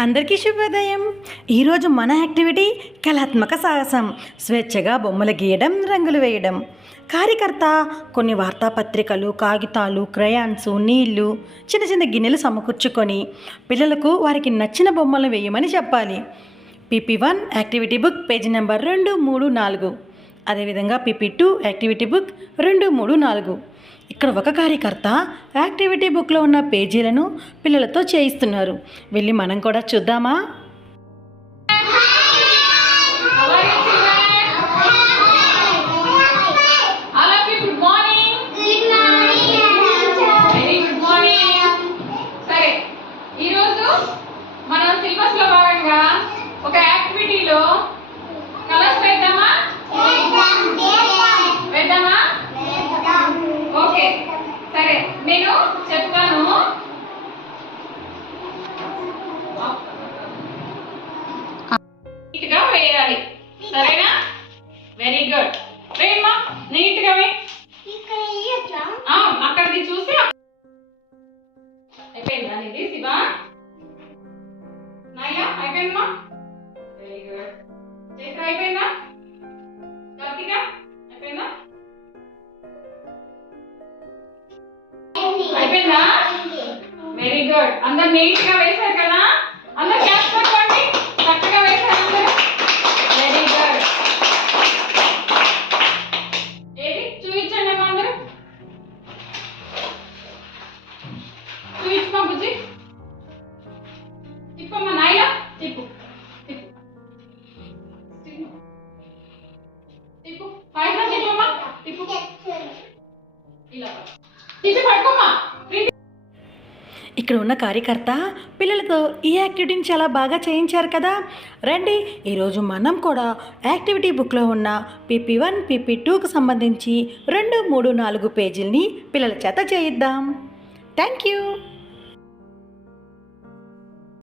అందరికీ శుభోదయం. ఈరోజు మన యాక్టివిటీ కళాత్మక సాహసం. స్వేచ్ఛగా బొమ్మలు గీయడం రంగులు వేయడం. కార్యకర్త కొన్ని వార్తాపత్రికలు కాగితాలు క్రయాన్స్ నీళ్ళు చిన్న చిన్న గిన్నెలు సమకూర్చుకొని పిల్లలకు వారికి నచ్చిన బొమ్మలు వేయమని చెప్పాలి. PP one activity book page number రెండు మూడు నాలుగు. అదేవిధంగా పీపీ టూ యాక్టివిటీ బుక్ రెండు మూడు నాలుగు. ఇక్కడ ఒక కార్యకర్త యాక్టివిటీ బుక్లో ఉన్న పేజీలను పిల్లలతో చేయిస్తున్నారు. వెళ్ళి మనం కూడా చూద్దామా? నేను చెప్తాను. నీట్గా వేయాలి. సరేనా? వెరీ గుడ్ వేయమ్మా నీట్గా వేయి ఆ, అక్కడిది చూసి అయిపోయిందా నీది శివ? నాయా అయిపోయిందమ్మా వెరీ గుడ్ చైత్ర అయిపోయిందా? అందరు నీట్గా వేశారు కదా? అందరు క్యాప్ పట్టుకోండి చక్కగా వేశారు అందరు. వెరీ గుడ్ ఏది? చూపించండి అమ్మా అందరు. చూపించమా బుజ్జి. తిప్పమ్మా నాయన. తిప్పు. తిప్పు. తిప్పు. తిప్పు. తిప్పమ్మా. తిప్పు ఇలా. తీసి పట్టుకోమ్మా. ఇక్కడ ఉన్న కార్యకర్త పిల్లలతో ఈ యాక్టివిటీని చాలా బాగా చేయించారు కదా. రండి ఈరోజు మనం కూడా యాక్టివిటీ బుక్లో ఉన్న పీపీ వన్ పీపీ టూకు సంబంధించి రెండు మూడు నాలుగు పేజీల్ని పిల్లల చేత చేయిద్దాం. Thank you